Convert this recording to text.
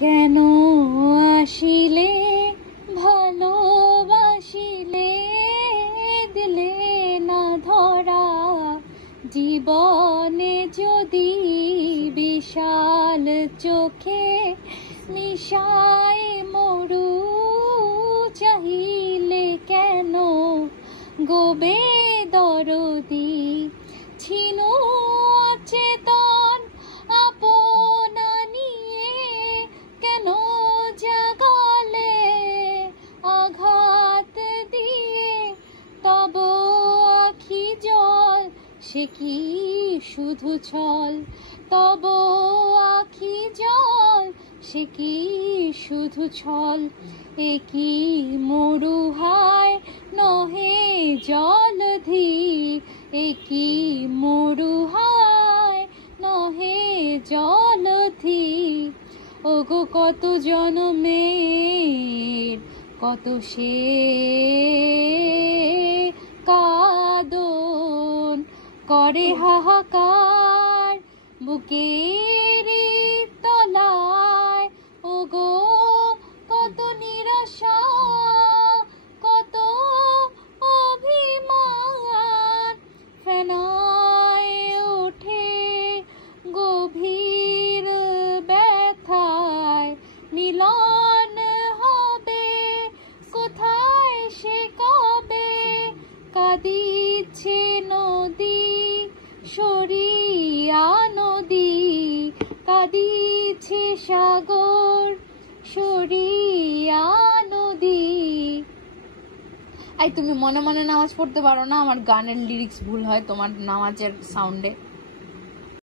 কেন আসিলে ভালোবাসিলে দিলে না ধরা, জীবনে যদি বিশাল চোখে মিশাই মরু, চাহিলে কেন গোবে দরদি ছিনু অচেতন আপনা নিয়ে, কেন জাগালে আঘাত দিয়ে তব আখি জল, সে কি শুধু ছল, তব আখি জল সে কি শুধু ছল, এ কি মরুহায় নহে জলধি, এ কি মরুহায় নহে জলধি। ওগো কত জনমের কত সে কাদন, করে হাহাকার বুকের তলায়, ওগো কত নিরাশা কত অভিমান, ফেনায় ওঠে গভীর ব্যথায়, মিলন হবে কোথায় সে কবে, কাঁদিছে নদী সরিয়া নদী, কাঁদিছে সাগর সরিয়া নদী। এই তুমি মনে মনে নামাজ পড়তে পারো না? আমার গানের লিরিক্স ভুল হয় তোমার নামাজের সাউন্ডে।